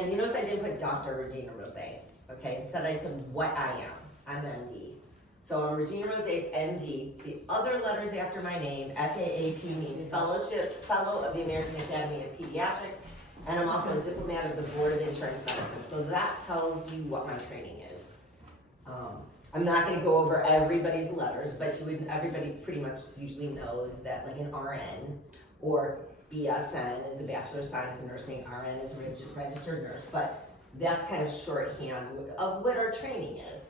And you notice I didn't put Dr. Regina Rosace, okay? Instead I said what I am. I'm an MD. So I'm Regina Rosace, MD. The other letters after my name, FAAP, means Fellow of the American Academy of Pediatrics, and I'm also a diplomat of the Board of Insurance Medicine. So that tells you what my training is. I'm not going to go over everybody's letters, but everybody pretty much usually knows that like an RN or BSN is a Bachelor of Science in Nursing, RN is a registered nurse, but that's kind of shorthand of what our training is.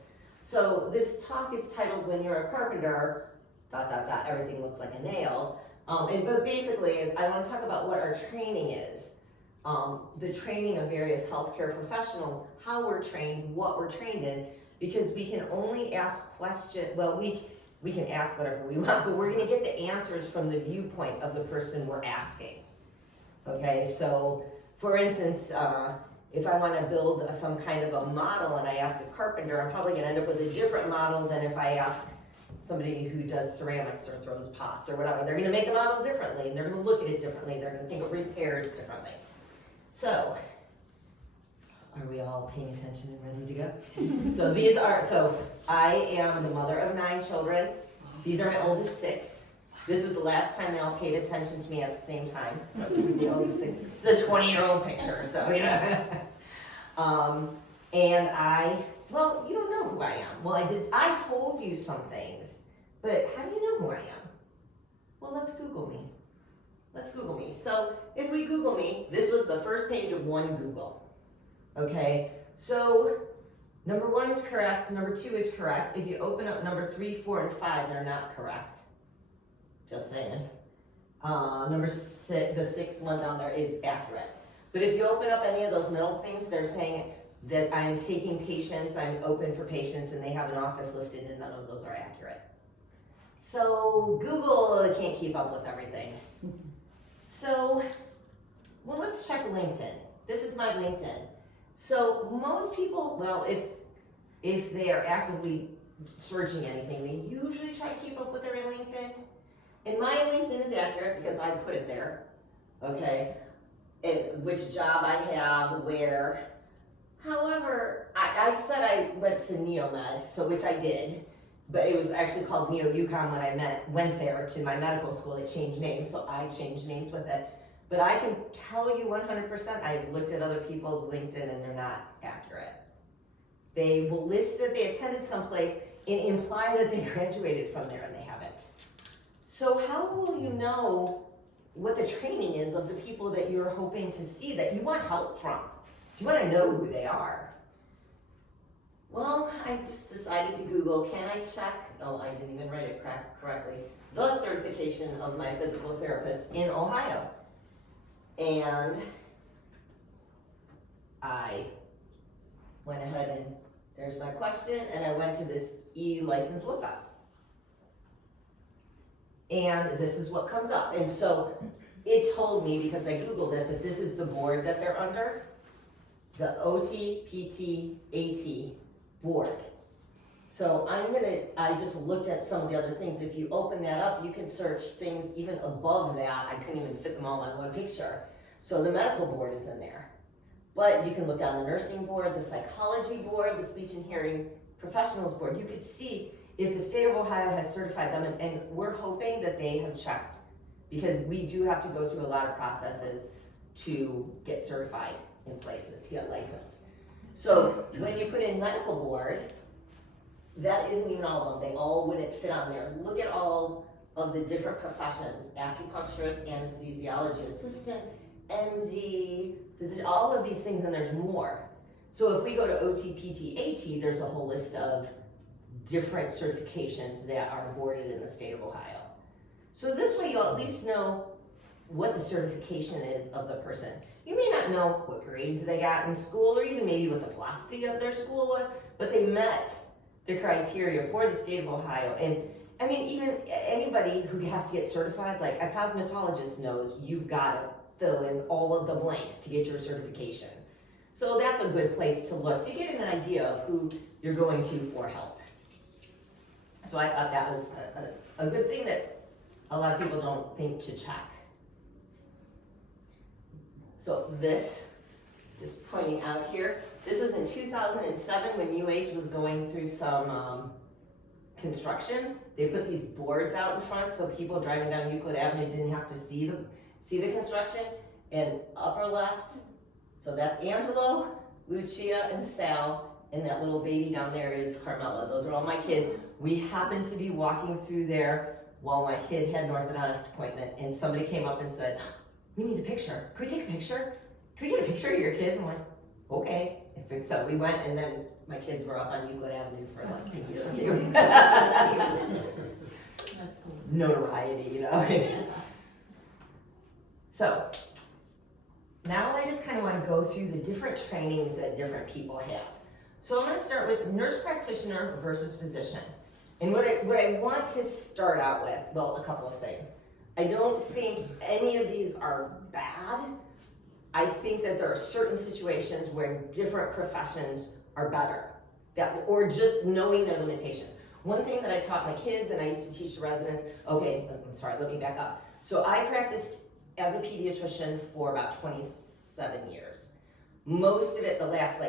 So this talk is titled, When You're a Carpenter, ... everything looks like a nail. But basically is I want to talk about what our training is. The training of various healthcare professionals, how we're trained, what we're trained in, because we can only ask questions, well, we can ask whatever we want, but we're gonna get the answers from the viewpoint of the person we're asking. Okay, so for instance, if I wanna build some kind of a model and I ask a carpenter, I'm probably gonna end up with a different model than if I ask somebody who does ceramics or throws pots or whatever. They're gonna make the model differently, and they're gonna look at it differently, they're gonna think of repairs differently. So, are we all paying attention and ready to go? So I am the mother of 9 children. These are my oldest 6. This was the last time they all paid attention to me at the same time. So this is the oldest 6. It's a 20-year-old picture, so you know. And well, you don't know who I am. Well, I told you some things, but how do you know who I am? Well, let's Google me. Let's Google me. So if we Google me, this was the first page of one Google. Okay, so number 1 is correct, number 2 is correct. If you open up number 3, 4, and 5, they're not correct. Just saying. Number 6, the 6th one down there is accurate. But if you open up any of those middle things, they're saying that I'm taking patients, I'm open for patients, and they have an office listed, and none of those are accurate. So Google can't keep up with everything. So, well, let's check LinkedIn. This is my LinkedIn. So most people, well, if they are actively searching anything, they usually try to keep up with their LinkedIn. And my LinkedIn is accurate because I put it there, okay? And which job I have, where. However, I said I went to Neomed, so which I did, but it was actually called Neo-UConn when I went there to my medical school. It changed names, so I changed names with it. But I can tell you 100%, I've looked at other people's LinkedIn and they're not accurate. They will list that they attended someplace and imply that they graduated from there and they haven't. So how will you know what the training is of the people that you're hoping to see, that you want help from? You want to know who they are. Well, I just decided to Google, can I check, oh, I didn't even write it correctly, the certification of my physical therapist in Ohio. And I went ahead and there's my question, and I went to this e-license lookup. And this is what comes up. And so it told me, because I Googled it, that this is the board that they're under, the OT, PT, AT board. So I just looked at some of the other things. If you open that up, you can search things even above that. I couldn't even fit them all in one picture. So the medical board is in there. But you can look on the nursing board, the psychology board, the speech and hearing professionals board. You could see if the state of Ohio has certified them, and we're hoping that they have checked, because we do have to go through a lot of processes to get certified in places, to get licensed. So when you put in medical board, that isn't even all of them. They all wouldn't fit on there. Look at all of the different professions: acupuncturist, anesthesiology assistant, MD, physician, all of these things, and there's more. So if we go to OT, PT, AT, there's a whole list of different certifications that are awarded in the state of Ohio. So this way you'll at least know what the certification is of the person. You may not know what grades they got in school, or even maybe what the philosophy of their school was, but they met the criteria for the state of Ohio. And I mean, even anybody who has to get certified, like a cosmetologist knows you've got to fill in all of the blanks to get your certification. So that's a good place to look to get an idea of who you're going to for help. So I thought that was a good thing that a lot of people don't think to check. So this just pointing out here. This was in 2007 when UH was going through some construction. They put these boards out in front so people driving down Euclid Avenue didn't have to see the construction. And upper left, so that's Angelo, Lucia, and Sal, and that little baby down there is Carmela. Those are all my kids. We happened to be walking through there while my kid had an orthodontist appointment, and somebody came up and said, "We need a picture. Can we take a picture? Can we get a picture of your kids?" I'm like, okay. So we went, and then my kids were up on Euclid Avenue for like a year or two. That's cool. Notoriety, you know. So now I just kind of want to go through the different trainings that different people have. So I'm going to start with nurse practitioner versus physician. And what I want to start out with, well, a couple of things. I don't think any of these are bad. I think that there are certain situations where different professions are better, or just knowing their limitations. One thing that I taught my kids, and I used to teach the residents, okay, I'm sorry, let me back up. So I practiced as a pediatrician for about 27 years. Most of it, the last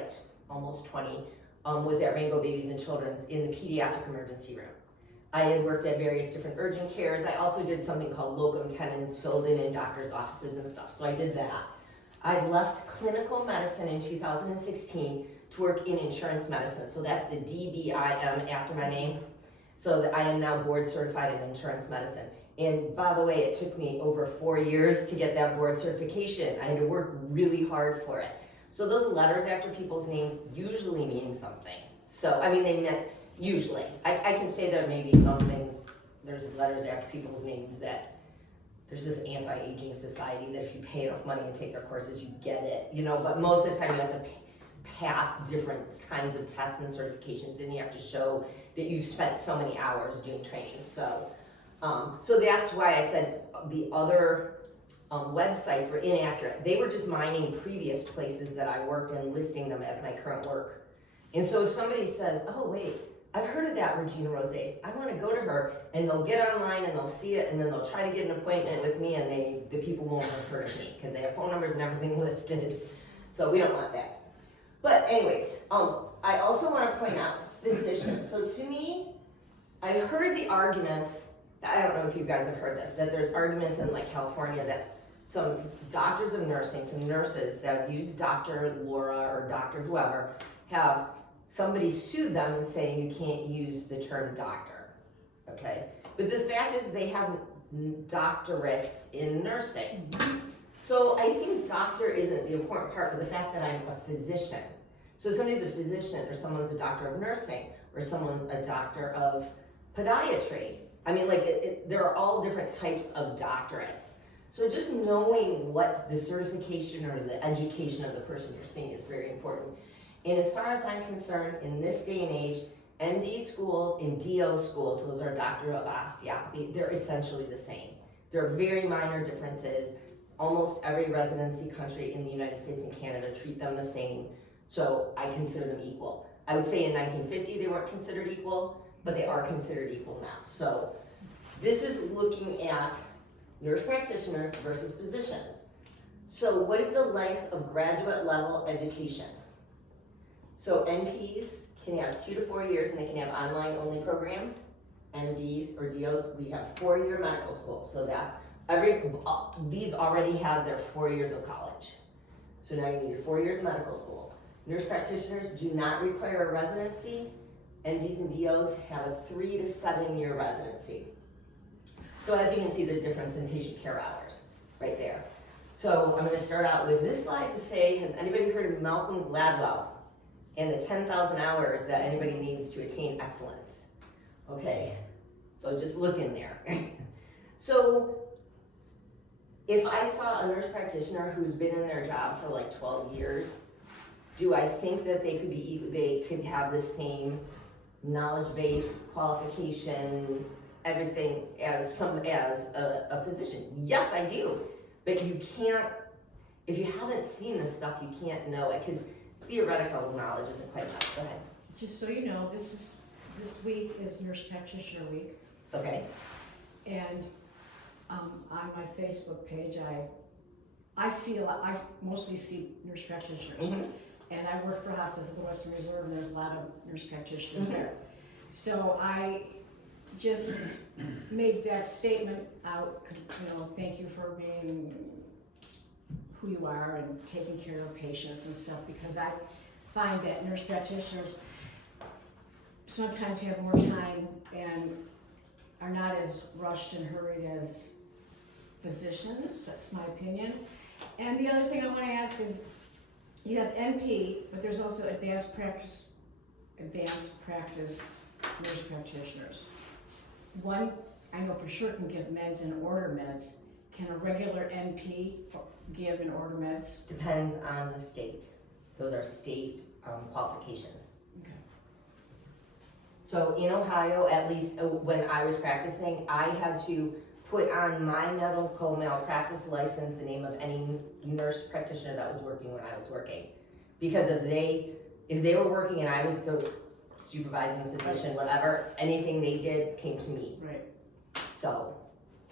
almost 20, was at Rainbow Babies and Children's in the pediatric emergency room. I had worked at various different urgent cares. I also did something called locum tenens, filled in doctors' offices and stuff, so I did that. I left clinical medicine in 2016 to work in insurance medicine, so that's the DBIM after my name. So that I am now board certified in insurance medicine. And by the way, it took me over 4 years to get that board certification. I had to work really hard for it. So those letters after people's names usually mean something. So, I mean, they meant usually. I can say that maybe some things, there's letters after people's names that there's this anti-aging society that if you pay enough money and take their courses, you get it, you know, but most of the time you have to pass different kinds of tests and certifications, and you have to show that you've spent so many hours doing training. So that's why I said the other websites were inaccurate. They were just mining previous places that I worked and listing them as my current work. And so if somebody says, oh wait, I've heard of that Regina Rosace, I want to go to her, and they'll get online and they'll see it, and then they'll try to get an appointment with me, and the people won't have heard of me because they have phone numbers and everything listed. So we don't want that. But anyways, I also want to point out physicians. So to me, I've heard the arguments, I don't know if you guys have heard this, that there's arguments in like California that some doctors of nursing, some nurses that have used Dr. Laura or Dr. whoever, have somebody sued them and saying you can't use the term doctor, okay? But the fact is they have doctorates in nursing. So I think doctor isn't the important part, but the fact that I'm a physician. So if somebody's a physician, or someone's a doctor of nursing, or someone's a doctor of podiatry, I mean, there are all different types of doctorates. So just knowing what the certification or the education of the person you're seeing is very important. And as far as I'm concerned, in this day and age, MD schools and DO schools, those are Doctor of Osteopathy, they're essentially the same. There are very minor differences. Almost every residency country in the United States and Canada treat them the same. So I consider them equal. I would say in 1950 they weren't considered equal, but they are considered equal now. So this is looking at nurse practitioners versus physicians. So what is the length of graduate level education? So NPs can have 2 to 4 years and they can have online only programs. MDs or DOs, we have 4-year medical school. So that's these already had their 4 years of college. So now you need your 4 years of medical school. Nurse practitioners do not require a residency. MDs and DOs have a 3 to 7 year residency. So as you can see the difference in patient care hours right there. So I'm going to start out with this slide to say, has anybody heard of Malcolm Gladwell and the 10,000 hours that anybody needs to attain excellence? Okay, so just look in there. So if I saw a nurse practitioner who's been in their job for like 12 years, do I think that they could have the same knowledge base, qualification, everything as a physician? Yes, I do. But you can't, if you haven't seen this stuff, you can't know it, because theoretical knowledge isn't quite enough. Go ahead. Just so you know, this week is Nurse Practitioner Week. Okay. And on my Facebook page, I I mostly see nurse practitioners. Mhm. And I work for Hospice of the Western Reserve, and there's a lot of nurse practitioners Mhm. there. So I just made that statement out, thank you for being who you are and taking care of patients and stuff, because I find that nurse practitioners sometimes have more time and are not as rushed and hurried as physicians. That's my opinion. And the other thing I want to ask is, you have NP, but there's also advanced practice nurse practitioners. One, I know for sure, can give meds and order meds. Can a regular NP give and order meds? Depends on the state. Those are state qualifications. Okay. So in Ohio, at least when I was practicing, I had to put on my medical malpractice license the name of any nurse practitioner that was working when I was working. Because if they were working and I was the supervising physician, whatever, anything they did came to me. Right. So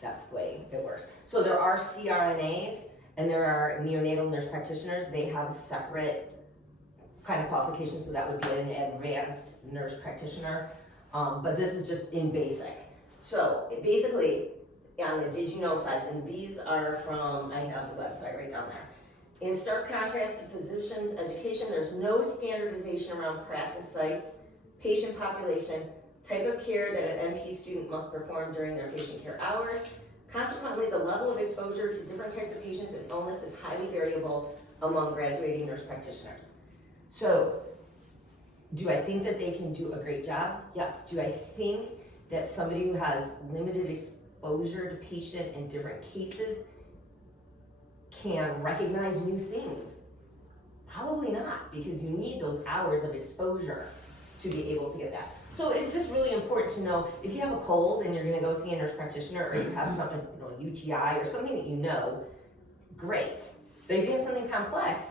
that's the way it works. So there are CRNAs and there are neonatal nurse practitioners. They have separate kind of qualifications, so that would be an advanced nurse practitioner. But this is just in basic. So basically, on the did you know side, and these are from, I have the website right down there. In stark contrast to physicians' education, there's no standardization around practice sites, patient population, type of care that an NP student must perform during their patient care hours. Consequently, the level of exposure to different types of patients and illness is highly variable among graduating nurse practitioners. So, do I think that they can do a great job? Yes. Do I think that somebody who has limited exposure to patient in different cases can recognize new things? Probably not, because you need those hours of exposure to be able to get that. So it's just really important to know, if you have a cold and you're gonna go see a nurse practitioner, or you have something, a UTI or something that you know, great. But if you have something complex,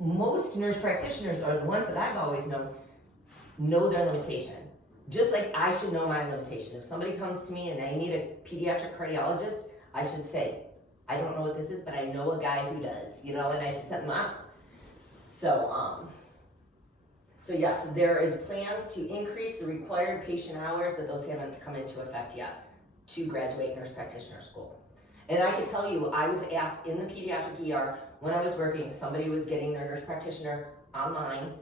most nurse practitioners, are the ones that I've always known, know their limitation. Just like I should know my limitation. If somebody comes to me and I need a pediatric cardiologist, I should say, I don't know what this is, but I know a guy who does, and I should send them out. So yes, there is plans to increase the required patient hours, but those haven't come into effect yet to graduate nurse practitioner school. And I can tell you, I was asked in the pediatric ER when I was working, somebody was getting their nurse practitioner online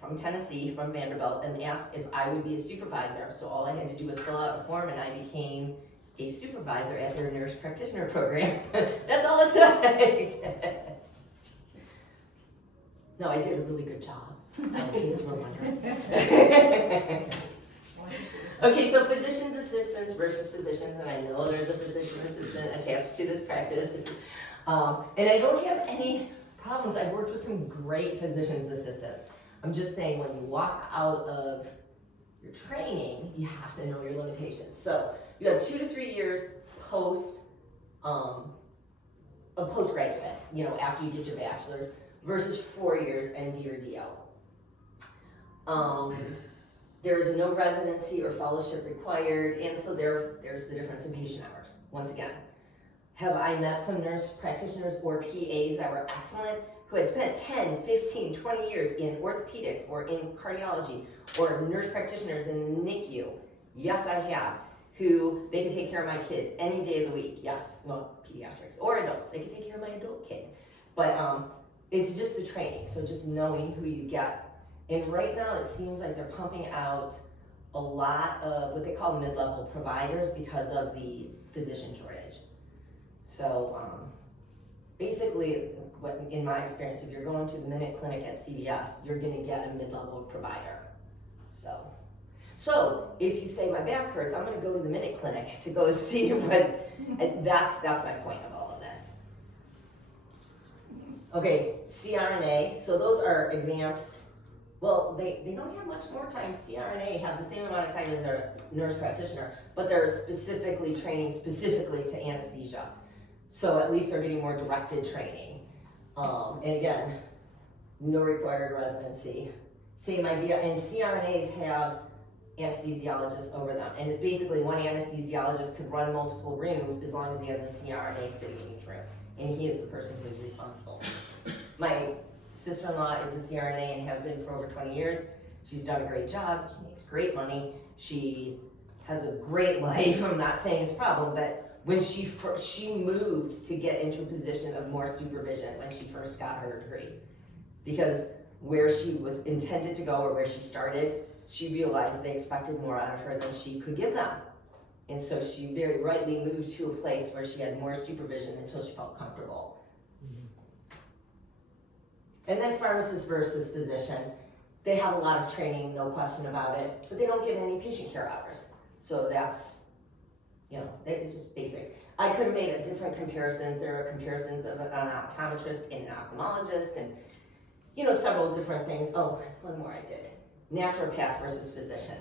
from Tennessee, from Vanderbilt, and asked if I would be a supervisor. So all I had to do was fill out a form and I became a supervisor at their nurse practitioner program. That's all it took. No, I did a really good job. So in case you were wondering. Okay, so physician's assistants versus physicians, and I know there's a physician assistant attached to this practice. And I don't have any problems. I've worked with some great physician's assistants. I'm just saying, when you walk out of your training, you have to know your limitations. So you have 2 to 3 years postgraduate, after you get your bachelor's, versus 4 years ND or DO. There is no residency or fellowship required, and so there's the difference in patient hours. Once again, have I met some nurse practitioners or PAs that were excellent, who had spent 10, 15, 20 years in orthopedics or in cardiology, or nurse practitioners in the NICU? Yes, I have. Who, they can take care of my kid any day of the week. Yes, well, pediatrics or adults, they can take care of my adult kid. But it's just the training, so just knowing who you get. And right now it seems like they're pumping out a lot of what they call mid-level providers because of the physician shortage. So basically, in my experience, if you're going to the Minute Clinic at CVS, you're gonna get a mid-level provider. So if you say my back hurts, I'm gonna go to the Minute Clinic to go see what, that's my point of all of this. Okay, CRNA, so those are advanced. Well, they don't have much more time. CRNA have the same amount of time as a nurse practitioner, but they're specifically training specifically to anesthesia. So at least they're getting more directed training. And again, no required residency. Same idea, and CRNAs have anesthesiologists over them. And it's basically one anesthesiologist could run multiple rooms as long as he has a CRNA sitting in each room. and he is the person who is responsible. My sister-in-law is a CRNA and has been for over 20 years. She's done a great job, she makes great money, she has a great life. I'm not saying it's a problem, but when she moved to get into a position of more supervision when she first got her degree. Because where she was intended to go or where she started, she realized they expected more out of her than she could give them. And so she very rightly moved to a place where she had more supervision until she felt comfortable. And then pharmacist versus physician, they have a lot of training, no question about it, but they don't get any patient care hours. So that's, you know, it's just basic. I could have made a different comparisons. There are comparisons of an optometrist and an ophthalmologist and, you know, several different things. Oh, one more I did. Naturopath versus physician.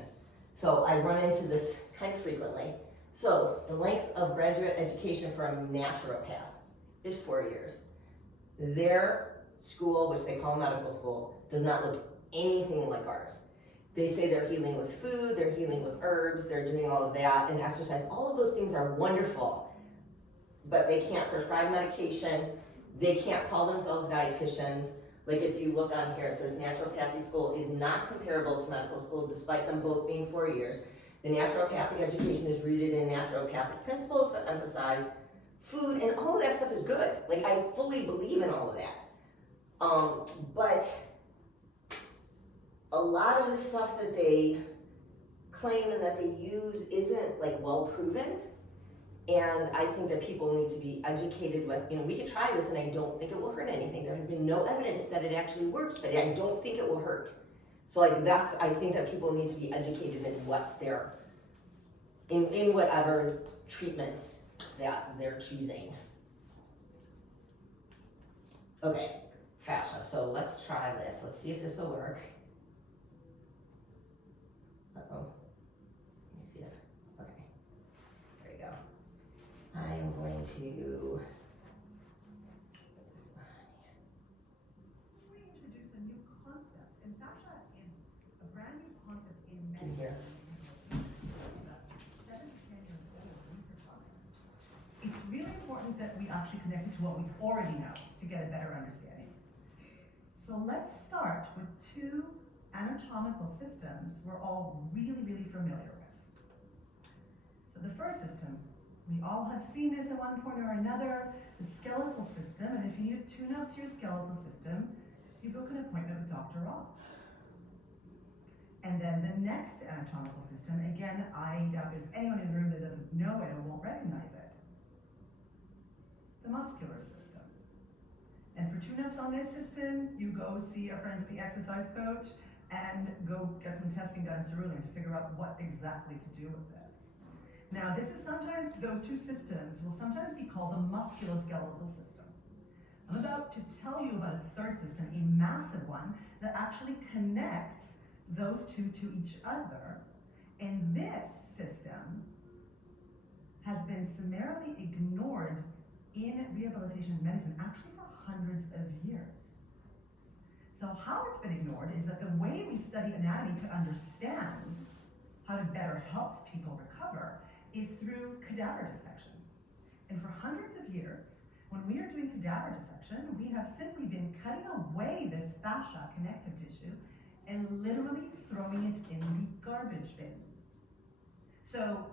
So I run into this kind of frequently. So the length of graduate education for a naturopath is 4 years. Their school, which they call medical school, does not look anything like ours. They say they're healing with food, they're healing with herbs, they're doing all of that, and exercise. All of those things are wonderful, but they can't prescribe medication, they can't call themselves dietitians. Like if you look on here, it says naturopathy school is not comparable to medical school, despite them both being 4 years. The naturopathic education is rooted in naturopathic principles that emphasize food, and all of that stuff is good. Like I fully believe in all of that. But a lot of the stuff that they claim and that they use isn't like well proven. And I think that people need to be educated with, you know, we could try this and I don't think it will hurt anything. There has been no evidence that it actually works, but I don't think it will hurt. So like I think that people need to be educated in what they're, in whatever treatments that they're choosing. Okay, fascia, so let's try this. Let's see if this will work. Uh-oh, let me see it. Okay, there you go. I am going to put this on here. We introduce a new concept, and fascia is a brand new concept in Can you hear? medicine. About 7 to 10 years old research on this. It's really important that we actually connect it to what we already know to get a better understanding. So let's start with 2 anatomical systems we're all really, really familiar with. So the first system, we all have seen this at one point or another, the skeletal system, and if you need to tune up to your skeletal system, you book an appointment with Dr. Rob. And then the next anatomical system, again, I doubt there's anyone in the room that doesn't know it or won't recognize it. The muscular system. And for tune-ups on this system, you go see a friend at the exercise coach and go get some testing done cerulean to figure out what exactly to do with this. Now, this is sometimes, those 2 systems will sometimes be called the musculoskeletal system. I'm about to tell you about a third system, a massive one, that actually connects those 2 to each other. And this system has been summarily ignored in rehabilitation medicine, actually for hundreds of years. So how it's been ignored is that the way we study anatomy to understand how to better help people recover is through cadaver dissection. And for hundreds of years, when we are doing cadaver dissection, we have simply been cutting away this fascia connective tissue and literally throwing it in the garbage bin. So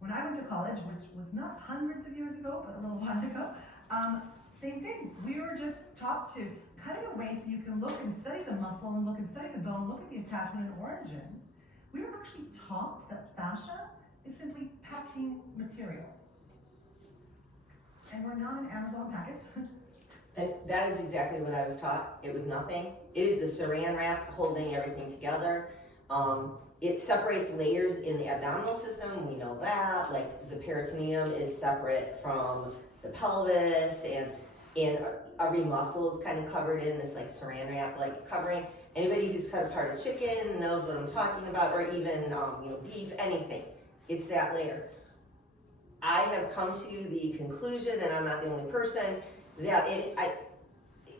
when I went to college, which was not hundreds of years ago, but a little while ago, same thing. We were just taught to cut it away so you can look and study the muscle and look and study the bone, look at the attachment and origin. We were actually taught that fascia is simply packing material. And we're not an Amazon packet. And that is exactly what I was taught. It was nothing. It is the saran wrap holding everything together. It separates layers in the abdominal system, we know that. Like the peritoneum is separate from the pelvis, and every muscle is kind of covered in this like saran wrap like covering. Anybody who's cut apart a chicken knows what I'm talking about, or even beef, anything. It's that layer. I have come to the conclusion, and I'm not the only person, that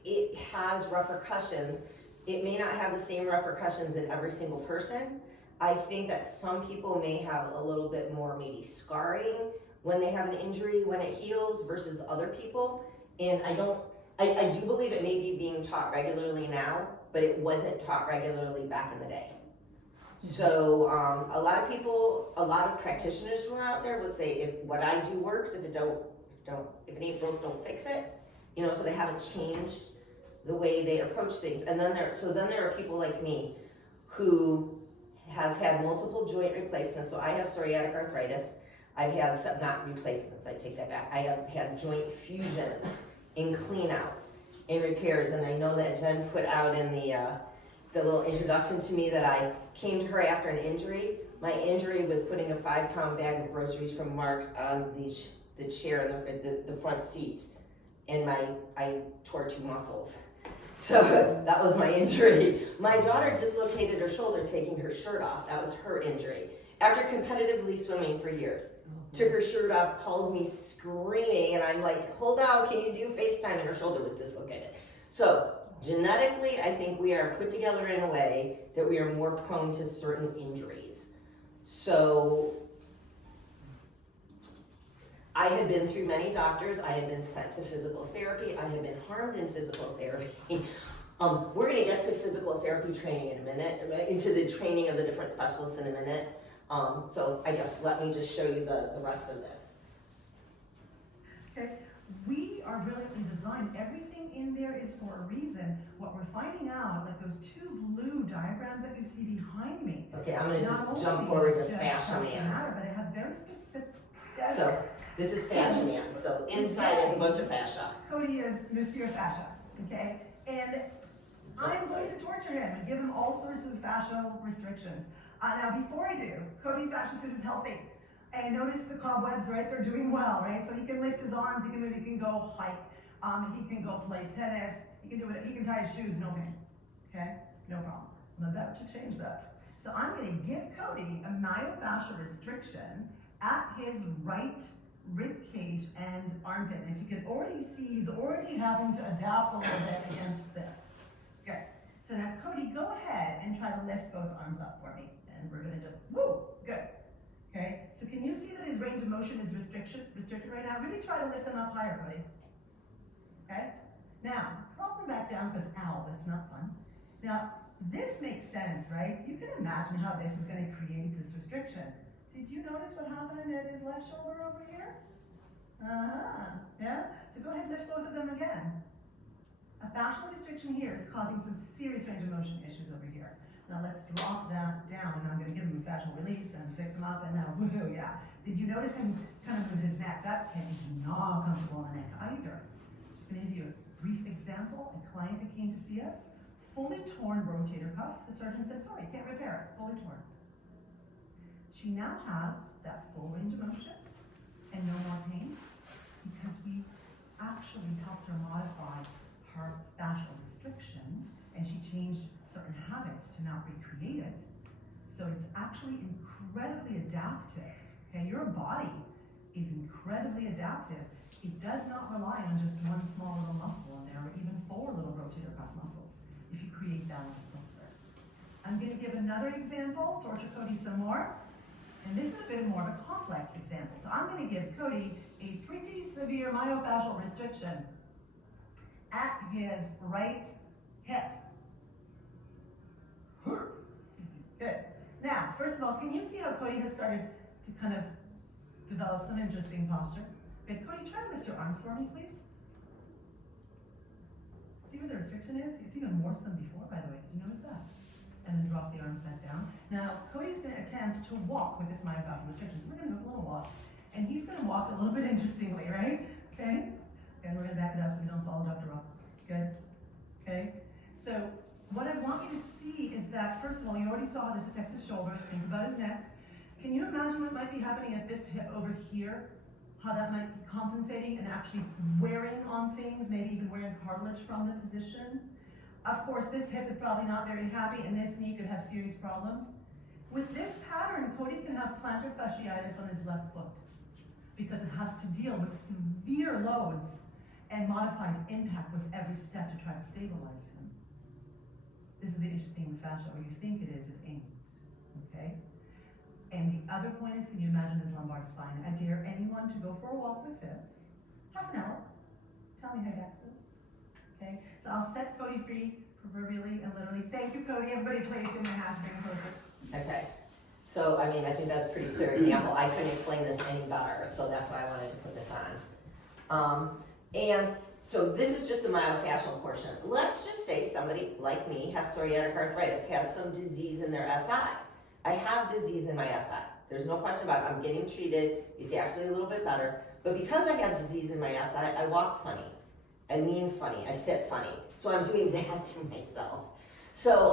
it has repercussions. It may not have the same repercussions in every single person. I think that some people may have a little bit more maybe scarring when they have an injury when it heals versus other people. And I do believe it may be being taught regularly now, but it wasn't taught regularly back in the day. So a lot of people, a lot of practitioners who are out there would say, if what I do works, if it ain't broke, don't fix it. You know, so they haven't changed the way they approach things. And then there are people like me who has had multiple joint replacements. So I have psoriatic arthritis. I've had some, not replacements, I take that back. I have had joint fusions and cleanouts and repairs. And I know that Jen put out in the little introduction to me that I came to her after an injury. My injury was putting a 5-pound bag of groceries from Mark's on the chair, the front seat. And I tore 2 muscles. So that was my injury. My daughter dislocated her shoulder taking her shirt off. That was her injury. After competitively swimming for years. Took her shirt off, called me screaming, and I'm like, hold out, can you do FaceTime? And her shoulder was dislocated. So genetically, I think we are put together in a way that we are more prone to certain injuries. So I had been through many doctors. I had been sent to physical therapy. I had been harmed in physical therapy. We're gonna get to physical therapy training in a minute, right? Into the training of the different specialists in a minute. So I guess let me just show you the rest of this. Okay, we are brilliantly designed. Everything in there is for a reason. What we're finding out, like those 2 blue diagrams that you see behind me. Okay, I'm gonna not just jump only forward to does fascia man. matter, but it has very specific. So this is fascia man. So inside is a bunch of fascia. Cody is Mr. Fascia, okay? And I'm going to torture him and give him all sorts of fascial restrictions. Now, before I do, Cody's fascia suit is healthy. And notice the cobwebs, right? They're doing well, right? So he can lift his arms, he can move, he can go hike, he can go play tennis, he can do it, he can tie his shoes, no pain, okay? No problem. I'm about to change that. So I'm gonna give Cody a myofascial restriction at his right rib cage and armpit. If you can already see, he's already having to adapt a little bit against this. Okay, so now Cody, go ahead and try to lift both arms up for me. And we're gonna just, woo, good. Okay, so can you see that his range of motion is restricted right now? Really try to lift them up higher, buddy. Okay, now, drop them back down because, ow, that's not fun. Now, this makes sense, right? You can imagine how this is gonna create this restriction. Did you notice what happened at his left shoulder over here? Yeah? So go ahead and lift both of them again. A fascial restriction here is causing some serious range of motion issues over here. Now let's drop that down, and I'm gonna give him a fascial release and fix him up, and now, woohoo, yeah. Did you notice him kind of move his neck? That kid is not comfortable in the neck either. Just gonna give you a brief example. A client that came to see us, fully torn rotator cuff. The surgeon said, sorry, can't repair it, fully torn. She now has that full range of motion and no more pain because we actually helped her modify her fascial restriction, and she changed certain habits to not recreate it. So it's actually incredibly adaptive. Okay, your body is incredibly adaptive. It does not rely on just one small little muscle in there, or even 4 little rotator cuff muscles, if you create balance elsewhere. I'm going to give another example, torture Cody some more. And this is a bit more of a complex example. So I'm going to give Cody a pretty severe myofascial restriction at his right hip. Good. Now, first of all, can you see how Cody has started to kind of develop some interesting posture? Good. Cody, try to lift your arms for me, please. See where the restriction is? It's even worse than before, by the way. Did you notice that? And then drop the arms back down. Now, Cody's going to attempt to walk with this myofascial restriction. So we're going to move a little walk. And he's going to walk a little bit interestingly, right? Okay? And we're going to back it up so we don't follow Dr. Rock. Good? Okay? So what I want you to see is that, first of all, you already saw how this affects his shoulders. Think about his neck. Can you imagine what might be happening at this hip over here? How that might be compensating and actually wearing on things, maybe even wearing cartilage from the position? Of course, this hip is probably not very happy, and this knee could have serious problems. With this pattern, Cody can have plantar fasciitis on his left foot because it has to deal with severe loads and modified impact with every step to try to stabilize him. This is the interesting with fascia. What you think it is, it ain't. Okay? And the other point is, can you imagine his lumbar spine? I dare anyone to go for a walk with this, half an hour, tell me how you feel. Okay, so I'll set Cody free, proverbially and literally. Thank you, Cody. Everybody please give him a hand to bring closer. Okay. So, I mean, I think that's a pretty clear example. I couldn't explain this any better, so that's why I wanted to put this on. And so this is just the myofascial portion. Let's just say somebody like me has psoriatic arthritis, has some disease in their SI. I have disease in my SI. There's no question about it. I'm getting treated. It's actually a little bit better. But because I have disease in my SI, I walk funny. I lean funny. I sit funny. So I'm doing that to myself. So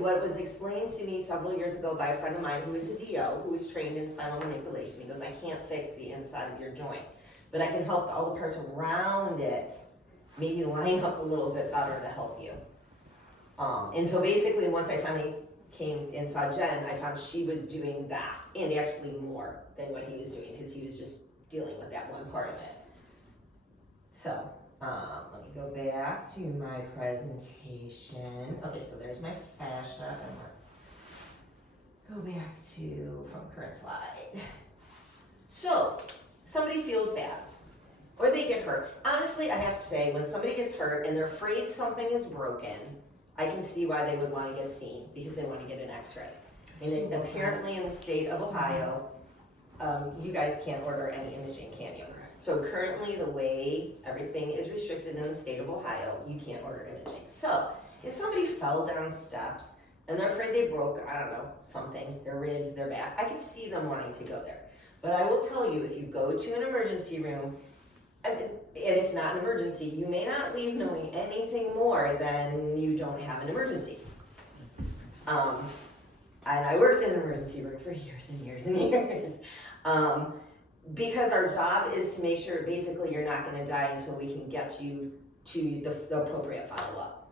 what was explained to me several years ago by a friend of mine who is a DO, who is trained in spinal manipulation, he goes, I can't fix the inside of your joint, but I can help all the parts around it maybe line up a little bit better to help you. And so basically once I finally came and saw Jen, I found she was doing that, and actually more than what he was doing, because he was just dealing with that one part of it. So, let me go back to my presentation. Okay, so there's my fascia, and let's go back to from current slide. So, somebody feels bad, or they get hurt. Honestly, I have to say, when somebody gets hurt and they're afraid something is broken, I can see why they would want to get seen, because they want to get an x-ray. And then apparently in the state of Ohio, you guys can't order any imaging, can you? So currently the way everything is restricted in the state of Ohio, you can't order imaging. So if somebody fell down steps and they're afraid they broke, I don't know, something, their ribs, their back, I could see them wanting to go there. But I will tell you, if you go to an emergency room, and it's not an emergency, you may not leave knowing anything more than you don't have an emergency. And I worked in an emergency room for years and years and years. Because our job is to make sure basically you're not going to die until we can get you to the appropriate follow-up.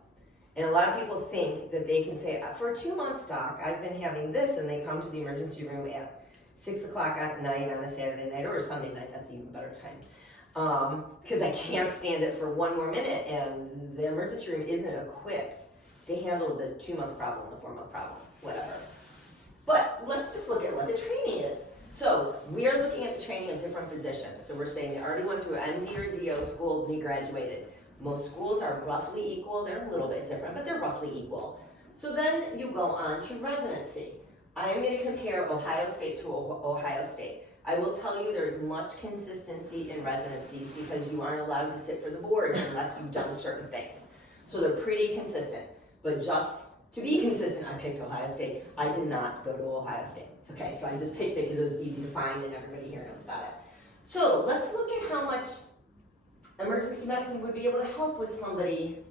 And a lot of people think that they can say, for 2 months, doc, I've been having this, and they come to the emergency room at 6 o'clock at night on a Saturday night or a Sunday night. That's even better time. Because I can't stand it for one more minute, and the emergency room isn't equipped to handle the 2-month problem, the 4-month problem, whatever. But let's just look at what the training is. So we are looking at the training of different physicians. So we're saying they already went through MD or DO school, they graduated. Most schools are roughly equal. They're a little bit different, but they're roughly equal. So then you go on to residency. I am going to compare Ohio State to Ohio State. I will tell you there's much consistency in residencies because you aren't allowed to sit for the board unless you've done certain things. So they're pretty consistent. But just to be consistent, I picked Ohio State. I did not go to Ohio State. Okay, so I just picked it because it was easy to find and everybody here knows about it. So let's look at how much emergency medicine would be able to help with somebody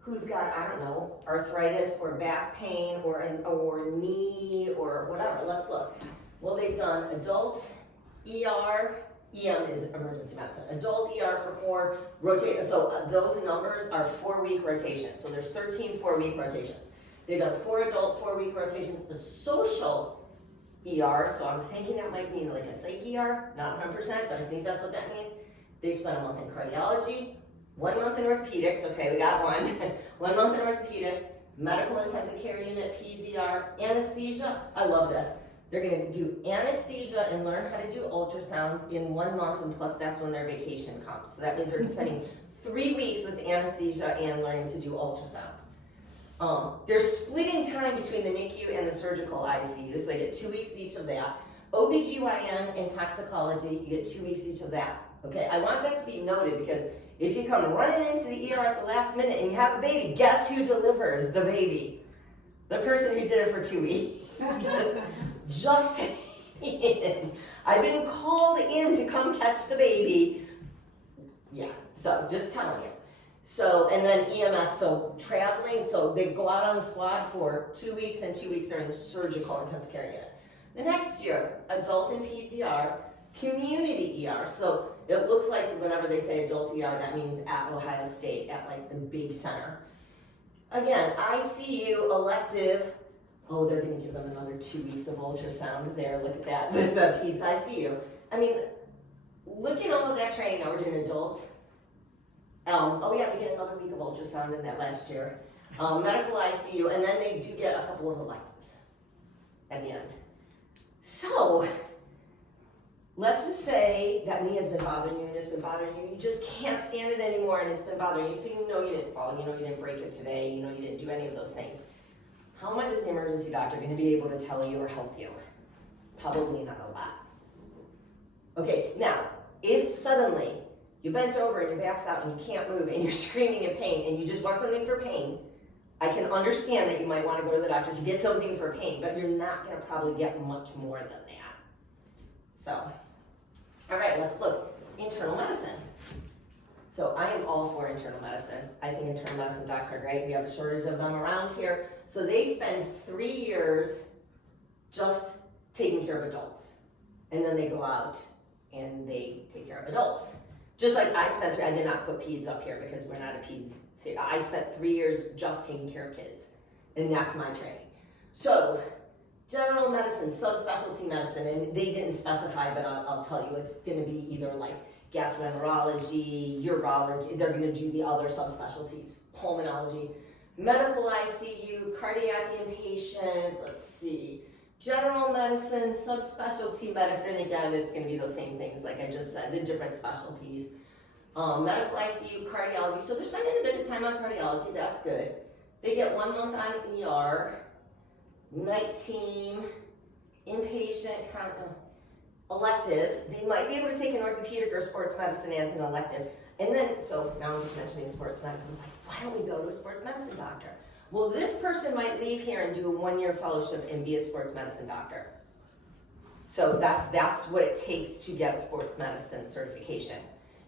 who's got, I don't know, arthritis or back pain or knee or whatever. Let's look. Well, they've done adult ER, EM is emergency medicine. Adult ER for 4 rotate. So those numbers are 4-week rotations. So there's 13 4-week rotations. They've done 4 adult 4-week rotations. The social ER, so I'm thinking that might mean like a psych ER, not 100%, but I think that's what that means. They spent a month in cardiology, 1 month in orthopedics, okay, we got one. 1 month in orthopedics, medical intensive care unit, peds ER, anesthesia, I love this. They're gonna do anesthesia and learn how to do ultrasounds in 1 month, and plus that's when their vacation comes. So that means they're spending 3 weeks with anesthesia and learning to do ultrasound. They're splitting time between the NICU and the surgical ICU, so they get 2 weeks each of that. OBGYN and toxicology, you get 2 weeks each of that. Okay, I want that to be noted because if you come running into the ER at the last minute and you have a baby, guess who delivers the baby? The person who did it for 2 weeks. Just saying. I've been called in to come catch the baby. Yeah, so just telling you. So, and then EMS, so traveling, so they go out on the squad for 2 weeks and 2 weeks they're in the surgical intensive care unit. The next year, adult and peds ER, community ER. So it looks like whenever they say adult ER, that means at Ohio State, at like the big center. Again, ICU, elective, oh, they're gonna give them another 2 weeks of ultrasound there, look at that, with the peds ICU. I mean, look at all of that training. Now we're doing adult. Oh yeah, they get another week of ultrasound in that last year. Medical ICU, and then they do get a couple of electives at the end. So, let's just say that knee has been bothering you and it's been bothering you. You just can't stand it anymore and it's been bothering you. So you know you didn't fall, you know you didn't break it today, you know you didn't do any of those things. How much is the emergency doctor going to be able to tell you or help you? Probably not a lot. Okay, now, if suddenly you bent over and your back's out and you can't move and you're screaming in pain and you just want something for pain, I can understand that you might want to go to the doctor to get something for pain, but you're not going to probably get much more than that. So, all right, let's look. Internal medicine. So I am all for internal medicine. I think internal medicine docs are great. We have a shortage of them around here. So they spend 3 years just taking care of adults. And then they go out and they take care of adults. Just like I spent I did not put peds up here because we're not a peds. I spent 3 years just taking care of kids. And that's my training. So general medicine, subspecialty medicine, and they didn't specify, but I'll tell you, it's gonna be either like gastroenterology, urology, they're gonna do the other subspecialties, pulmonology, medical ICU, cardiac inpatient, let's see, general medicine, subspecialty medicine, again, it's gonna be those same things like I just said, the different specialties. Medical ICU, cardiology, so they're spending a bit of time on cardiology, that's good. They get 1 month on ER, night team, inpatient, electives. They might be able to take an orthopedic or sports medicine as an elective. And then, so now I'm just mentioning sports medicine. I'm like, why don't we go to a sports medicine doctor? Well, this person might leave here and do a 1-year fellowship and be a sports medicine doctor. So that's what it takes to get a sports medicine certification.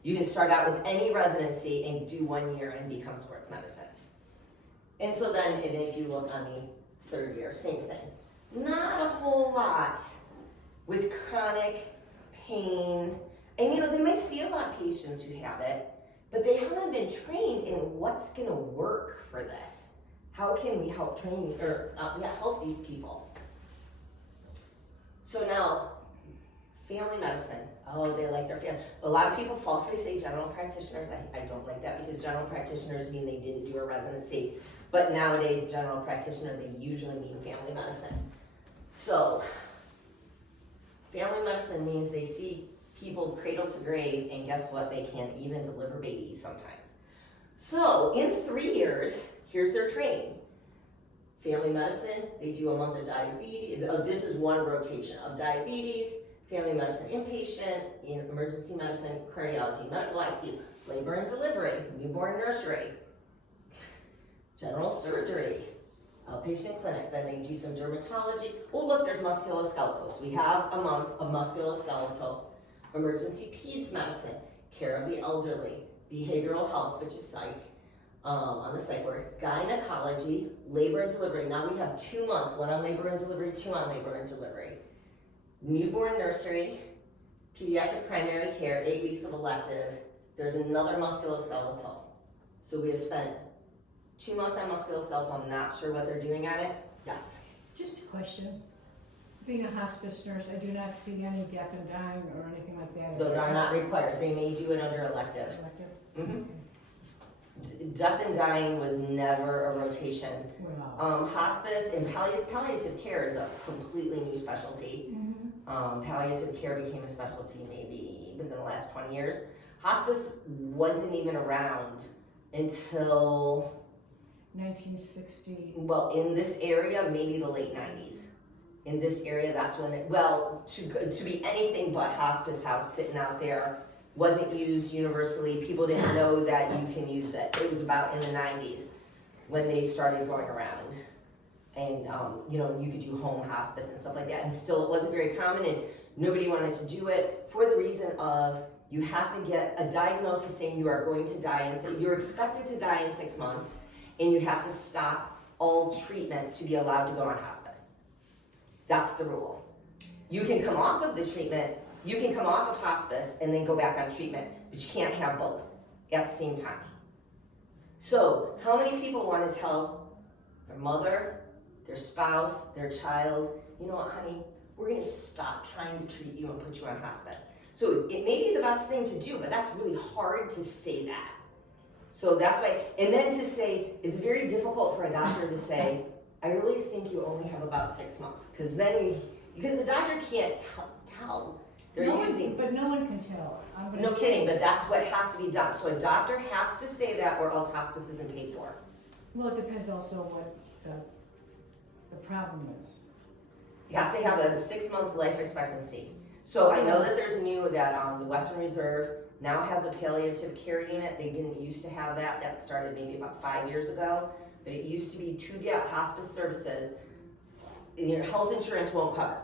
You can start out with any residency and do 1 year and become sports medicine. And so then, and if you look on the 3rd year, same thing. Not a whole lot with chronic pain. And they might see a lot of patients who have it, but they haven't been trained in what's gonna work for this. How can we help train, help these people? So now, family medicine. Oh, they like their family. A lot of people falsely say general practitioners. I don't like that because general practitioners mean they didn't do a residency. But nowadays, general practitioner, they usually mean family medicine. So, family medicine means they see people cradle to grave, and guess what? They can't even deliver babies sometimes. So, in 3 years, here's their training. Family medicine, they do a month of diabetes. This is one rotation of diabetes, family medicine inpatient, emergency medicine, cardiology, medical ICU, labor and delivery, newborn nursery, general surgery, outpatient clinic. Then they do some dermatology. Oh, look, there's musculoskeletal. So we have a month of musculoskeletal, emergency peds medicine, care of the elderly, behavioral health, which is psych, on the psych ward, gynecology, labor and delivery. Now we have 2 months, 1 on labor and delivery, 2 on labor and delivery. Newborn nursery, pediatric primary care, 8 weeks of elective. There's another musculoskeletal. So we have spent 2 months on musculoskeletal. I'm not sure what they're doing on it. Yes? Just a question. Being a hospice nurse, I do not see any death and dying or anything like that. Those are not required. They may do it under elective. Elective? Mm-hmm. Death and dying was never a rotation. Wow. Hospice and palliative care is a completely new specialty. Mm-hmm. Palliative care became a specialty maybe within the last 20 years. Hospice wasn't even around until 1960. well, in this area, maybe the late 90s. In this area, that's when to be anything but hospice house sitting out there wasn't used universally. People didn't know that you can use it. It was about in the 90s when they started going around. And, you could do home hospice and stuff like that. And still, it wasn't very common, and nobody wanted to do it for the reason of you have to get a diagnosis saying you are going to die, and you're expected to die in 6 months, and you have to stop all treatment to be allowed to go on hospice. That's the rule. You can come off of the treatment, you can come off of hospice and then go back on treatment, but you can't have both at the same time. So, how many people want to tell their mother, their spouse, their child, you know what, honey, we're going to stop trying to treat you and put you on hospice. So it may be the best thing to do, but that's really hard to say that. So that's why, and then to say, it's very difficult for a doctor to say, I really think you only have about 6 months, because the doctor can't tell. They're using, But no one can tell. I'm gonna no say- kidding, but that's what has to be done. So a doctor has to say that or else hospice isn't paid for. Well, it depends also what the problem is. You have to have a 6-month life expectancy. So I know that there's new that the Western Reserve now has a palliative care unit. They didn't used to have that. That started maybe about 5 years ago. But it used to be to get hospice services, your health insurance won't cover.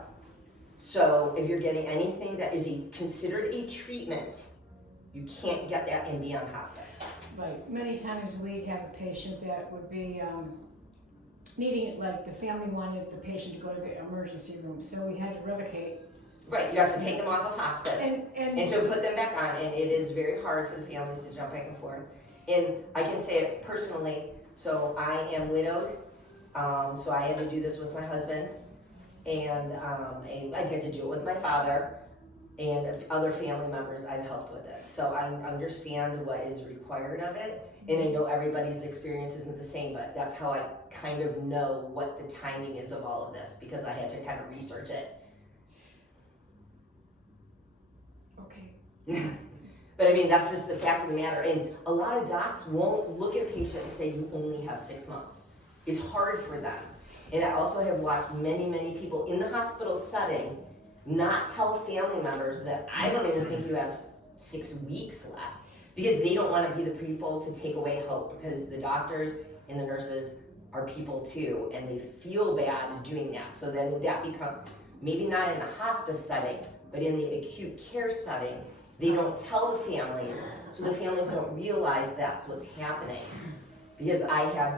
So if you're getting anything that is considered a treatment, you can't get that and be on hospice. Right, many times we'd have a patient that would be needing it, like the family wanted the patient to go to the emergency room, so we had to revocate. Right, you have to take them off of hospice and to put them back on, and it is very hard for the families to jump back and forth. And I can say it personally, so I am widowed, so I had to do this with my husband, and I had to do it with my father, and other family members I've helped with this. So I understand what is required of it, and I know everybody's experience isn't the same, but that's how I kind of know what the timing is of all of this, because I had to kind of research it. Okay. But I mean, that's just the fact of the matter. And a lot of docs won't look at a patient and say, you only have 6 months. It's hard for them. And I also have watched many, many people in the hospital setting not tell family members that I don't even think you have 6 weeks left, because they don't want to be the people to take away hope, because the doctors and the nurses are people too, and they feel bad doing that. So then that becomes, maybe not in the hospice setting, but in the acute care setting, they don't tell the families, so the families don't realize that's what's happening. Because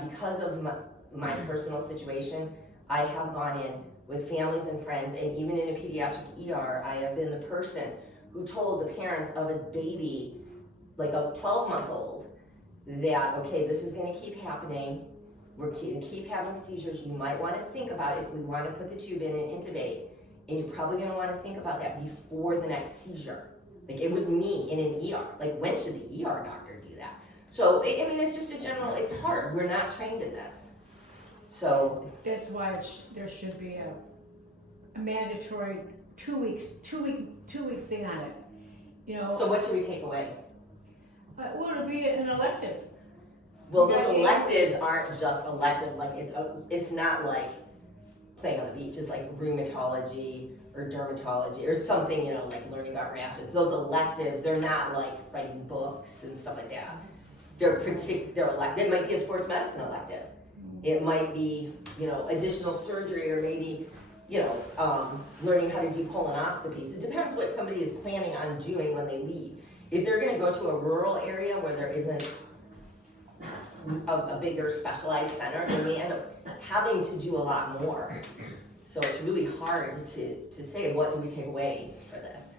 because of my personal situation, I have gone in with families and friends, and even in a pediatric ER, I have been the person who told the parents of a baby, like a 12-month-old, that, okay, this is gonna keep happening, we're gonna keep having seizures, you might wanna think about if we wanna put the tube in and intubate, and you're probably gonna wanna think about that before the next seizure. Like, it was me in an ER, like, when should the ER doctor do that? So, I mean, it's just a general, it's hard, we're not trained in this. So, That's why there should be a mandatory 2 week thing on it, you know. so what should we take away? Well, it'll be an elective. Well, those electives aren't just elective, like, it's not like playing on the beach, it's like rheumatology or dermatology or something, you know, like learning about rashes. Those electives, they're not like writing books and stuff like that. They're elective. It might be a sports medicine elective. It might be, you know, additional surgery, or maybe, you know, learning how to do colonoscopies. It depends what somebody is planning on doing when they leave. If they're gonna go to a rural area where there isn't a bigger specialized center, then we end up having to do a lot more. So it's really hard to say, what do we take away for this?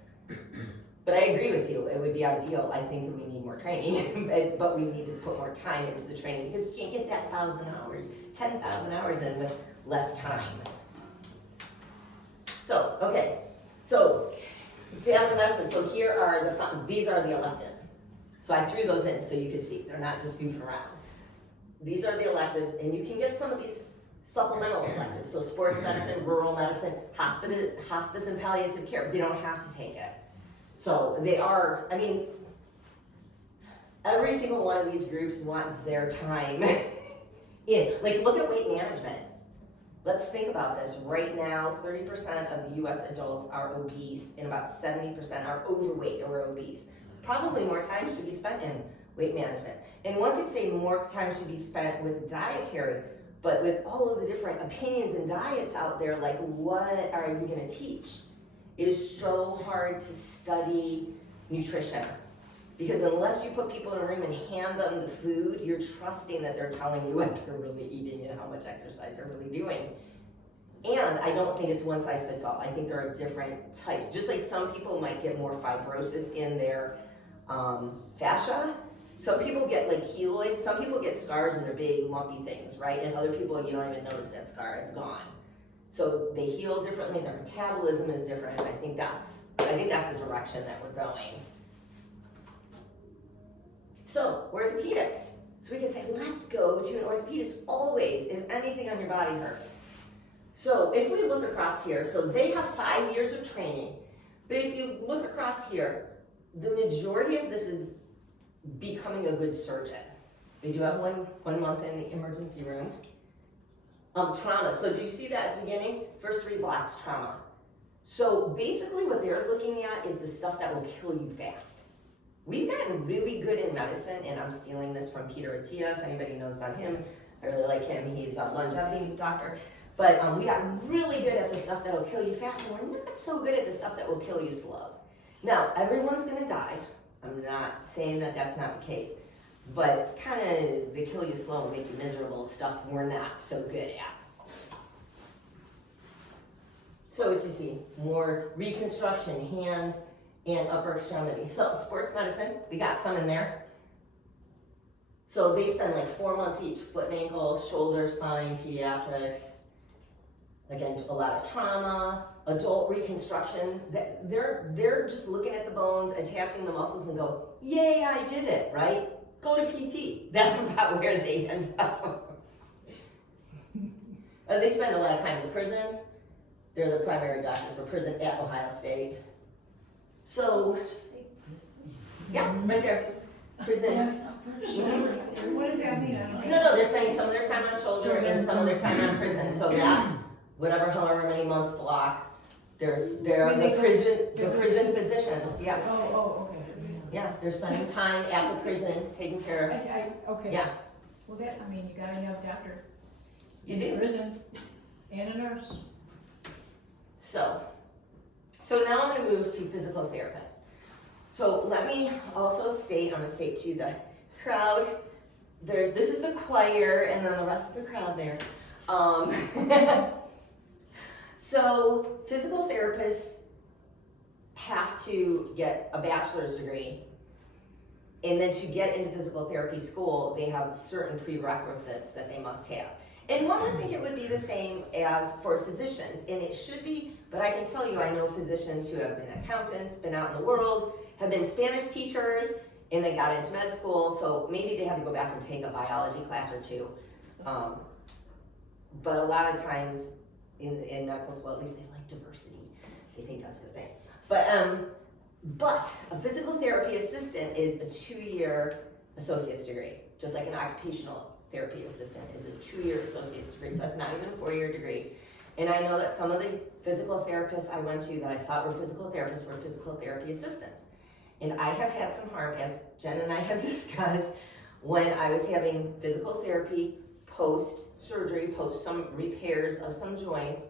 But I agree with you, it would be ideal. I think that we need more training, but we need to put more time into the training, because you can't get that 1,000 hours, 10,000 hours in with less time. So, okay, so family medicine, so here are these are the electives. So I threw those in so you could see, they're not just goofing around. These are the electives, and you can get some of these supplemental electives. So sports medicine, rural medicine, hospice and palliative care. They don't have to take it. So they are, I mean, every single one of these groups wants their time in. Like, look at weight management. Let's think about this. Right now, 30% of the US adults are obese, and about 70% are overweight or obese. Probably more time should be spent in weight management. And one could say more time should be spent with dietary, but with all of the different opinions and diets out there, like, what are you gonna teach? It is so hard to study nutrition, because unless you put people in a room and hand them the food, you're trusting that they're telling you what they're really eating and how much exercise they're really doing. And I don't think it's one size fits all. I think there are different types. Just like some people might get more fibrosis in their fascia, some people get like keloids, some people get scars and they're big lumpy things, right? And other people, you don't even notice that scar, it's gone. So they heal differently, their metabolism is different. I think that's the direction that we're going. So, orthopedics. So we can say, let's go to an orthopedist always, if anything on your body hurts. So if we look across here, so they have 5 years of training, But if you look across here, the majority of this is becoming a good surgeon. They do have one month in the emergency room. Trauma, so do you see that at the beginning? First 3 blocks, trauma. So basically what they're looking at is the stuff that will kill you fast. We've gotten really good in medicine, and I'm stealing this from Peter Attia, if anybody knows about him. I really like him, he's a longevity doctor. But we got really good at the stuff that will kill you fast, and we're not so good at the stuff that will kill you slow. Now, everyone's gonna die. I'm not saying that that's not the case. But kind of the kill you slow and make you miserable stuff we're not so good at. So what you see, more reconstruction, hand and upper extremity. So sports medicine, we got some in there. So they spend like 4 months each, foot and ankle, shoulder, spine, pediatrics. Again, a lot of trauma, adult reconstruction. They're just looking at the bones, attaching the muscles and go, yay, I did it, right? Go to PT. That's about where they end up. They spend a lot of time in the prison. They're the primary doctors for prison at Ohio State. So, yeah, right there. Prison. What does that mean? I don't know. No, they're spending some of their time on shoulder and some of their time on prison. So that, however many months block, they're the prison physicians. Yeah. Oh, okay. Yeah, they're spending time at the prison, taking care of. Okay. Yeah. Well, you gotta have a doctor. You in do. Prison and a nurse. So now I'm going to move to physical therapist. So let me also state, I'm going to state to the crowd, this is the choir and then the rest of the crowd there. So physical therapists have to get a bachelor's degree, and then to get into physical therapy school, they have certain prerequisites that they must have. And one would think it would be the same as for physicians, and it should be, but I can tell you I know physicians who have been accountants, been out in the world, have been Spanish teachers, and they got into med school, so maybe they had to go back and take a biology class or two. But a lot of times in medical school, at least they like diversity. They think that's the thing. But a physical therapy assistant is a 2-year associate's degree, just like an occupational therapy assistant is a 2-year associate's degree, so that's not even a 4-year degree. And I know that some of the physical therapists I went to that I thought were physical therapists were physical therapy assistants. And I have had some harm, as Jen and I have discussed, when I was having physical therapy post-surgery, post some repairs of some joints,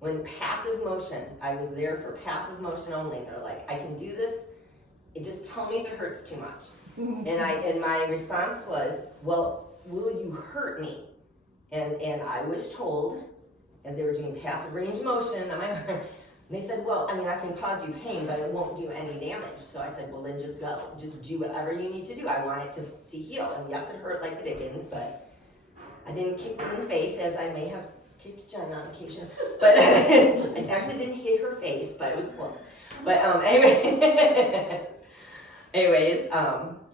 when passive motion, I was there for passive motion only. They're like, I can do this, just tell me if it hurts too much. And my response was, well, will you hurt me? And I was told, as they were doing passive range of motion on my arm, they said, well, I mean, I can cause you pain, but it won't do any damage. So I said, well, then just go. Just do whatever you need to do. I want it to heal. And yes, it hurt like the dickens, but I didn't kick them in the face, as I may have kicked Jen on occasion. But I actually didn't hit her face, but it was close. But anyways,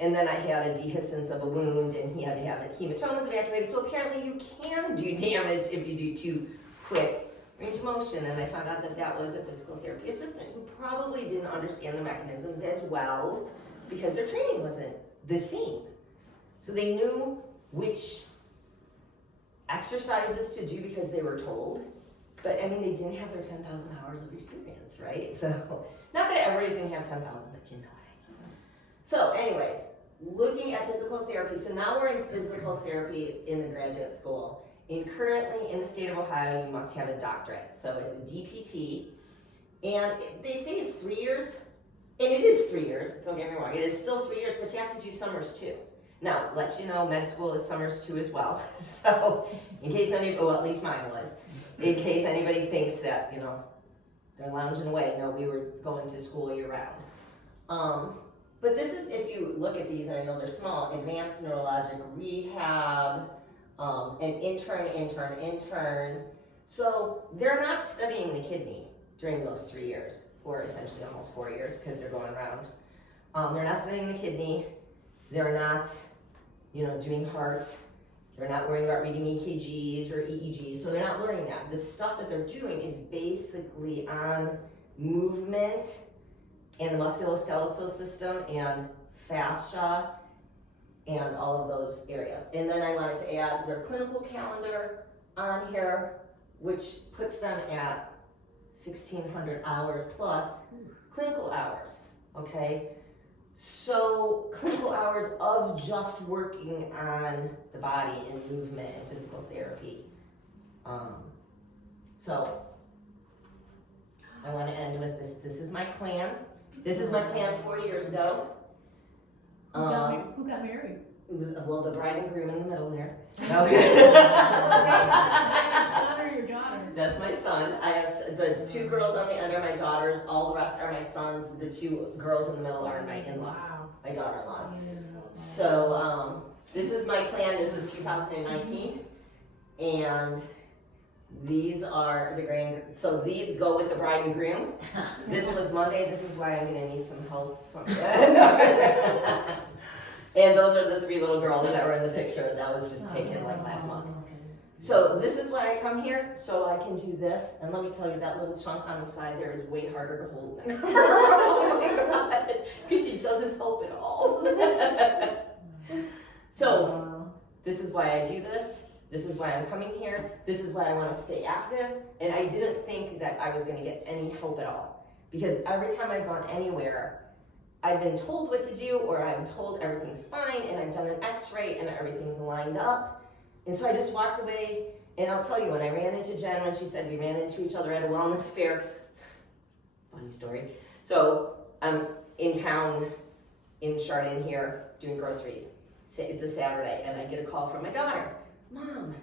and then I had a dehiscence of a wound, and he had to have hematomas evacuated. So apparently you can do damage if you do too quick range of motion. And I found out that that was a physical therapy assistant who probably didn't understand the mechanisms as well because their training wasn't the same. So they knew which exercises to do because they were told, but I mean, they didn't have their 10,000 hours of experience, right? So, not that everybody's gonna have 10,000, but you know what I mean. So anyways, looking at physical therapy, so now we're in physical therapy in the graduate school. And currently in the state of Ohio, you must have a doctorate. So it's a DPT, and they say it's 3 years, and it is 3 years, don't get me wrong, it is still 3 years, but you have to do summers too. Now, let you know, med school is summers too as well. So, in case at least mine was, in case anybody thinks that, you know, they're lounging away. No, we were going to school year round. But this is, if you look at these, and I know they're small, advanced neurologic rehab, and intern. So, they're not studying the kidney during those 3 years, or essentially almost 4 years, because they're going around. They're not studying the kidney. They're not, doing heart. They're not worrying about reading EKGs or EEGs, so they're not learning that. The stuff that they're doing is basically on movement, and the musculoskeletal system and fascia and all of those areas. And then I wanted to add their clinical calendar on here, which puts them at 1,600 hours plus clinical hours, okay? So clinical hours of just working on the body and movement and physical therapy. So I want to end with this. This is my clan. This is my clan 4 years ago. Who got married? Well, the bride and groom in the middle there. Is that your son or your daughter? That's my son. I have the 2 girls on the end are my daughters. All the rest are my sons. The 2 girls in the middle are my in-laws, Wow. my daughter-in-laws. So this is my clan. This was 2019, and these are the grand. So these go with the bride and groom. This was Monday. This is why I'm gonna need some help from. And those are the 3 little girls that were in the picture. That was just taken like last month. So this is why I come here, so I can do this. And let me tell you, that little chunk on the side there is way harder to hold than her. Oh my God, because she doesn't help at all. So this is why I do this. This is why I'm coming here. This is why I want to stay active. And I didn't think that I was going to get any help at all. Because every time I've gone anywhere, I've been told what to do, or I'm told everything's fine, and I've done an x-ray and everything's lined up. And so I just walked away, and I'll tell you, when I ran into Jen, when she said we ran into each other at a wellness fair, funny story. So I'm in town in Chardon here doing groceries. It's a Saturday, and I get a call from my daughter. Mom,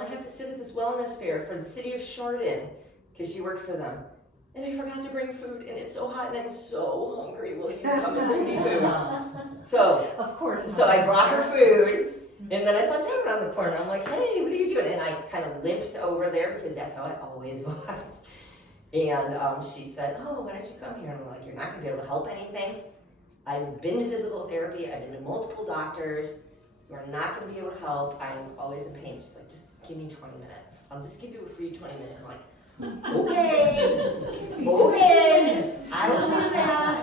I have to sit at this wellness fair for the city of Chardon, because she worked for them. And I forgot to bring food, and it's so hot, and I'm so hungry. Will you come and bring me food? So, Of course. so I brought her food, and then I saw Jen around the corner. I'm like, hey, what are you doing? And I kind of limped over there, because that's how I always was. And she said, oh, why don't you come here? And I'm like, you're not going to be able to help anything. I've been to physical therapy. I've been to multiple doctors. You're not going to be able to help. I'm always in pain. She's like, just give me 20 minutes. I'll just give you a free 20 minutes. I'm like, okay, I will do that.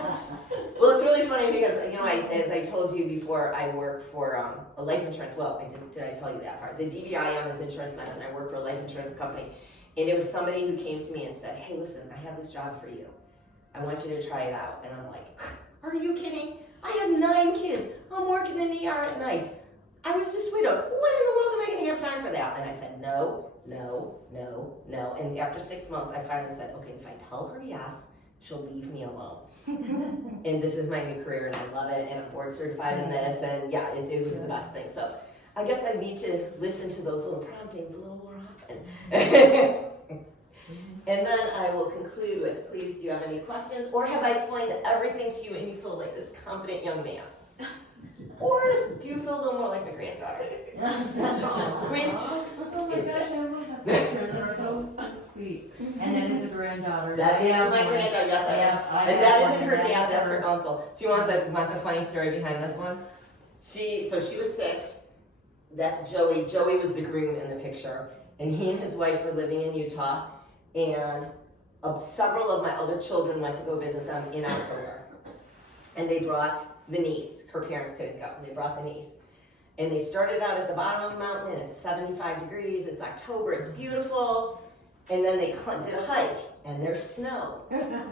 Well, it's really funny because, as I told you before, I work for a life insurance. Well, did I tell you that part? The DVIM is insurance medicine. I work for a life insurance company. And it was somebody who came to me and said, hey, listen, I have this job for you. I want you to try it out. And I'm like, are you kidding? I have 9 kids. I'm working in ER at night. I was just widowed. When in the world am I going to have time for that? And I said, no. And after 6 months, I finally said, okay, if I tell her yes, she'll leave me alone. And this is my new career, and I love it, and I'm board certified in this, and yeah, it was the best thing. So I guess I need to listen to those little promptings a little more often. And then I will conclude with, please, do you have any questions? Or have I explained everything to you and you feel like this confident young man? Or do you feel a little more like my granddaughter? Which is it? That's so sweet. And that is a granddaughter. That is my granddaughter, yes I am. And that isn't her dad, that's her her. uncle. So you want the funny story behind this one? She was 6. That's Joey. Joey was the groom in the picture. And he and his wife were living in Utah. And several of my other children went to go visit them in October. And they brought the niece. Her parents couldn't go. They brought the niece. And they started out at the bottom of the mountain, and it's 75 degrees. It's October. It's beautiful. And then they did a hike, and there's snow.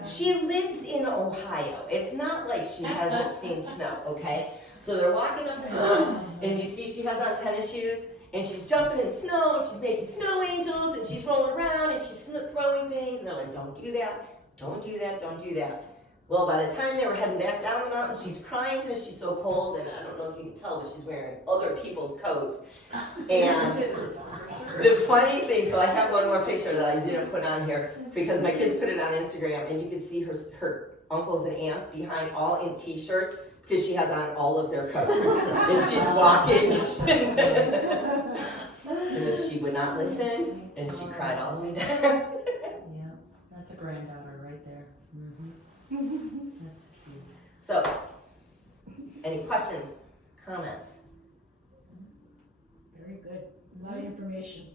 She lives in Ohio. It's not like she hasn't seen snow, okay? So they're walking up the hill, and you see she has on tennis shoes, and she's jumping in snow, and she's making snow angels, and she's rolling around, and she's throwing things, and they're like, don't do that, don't do that, don't do that. Well, by the time they were heading back down the mountain, she's crying because she's so cold, and I don't know if you can tell, but she's wearing other people's coats. And the funny thing, so I have one more picture that I didn't put on here because my kids put it on Instagram, and you can see her uncles and aunts behind all in t-shirts because she has on all of their coats. And she's walking. And she would not listen, and she cried all the way down. Yeah, that's a granddaughter right there. That's cute. So, any questions, comments? Very good. A lot of information.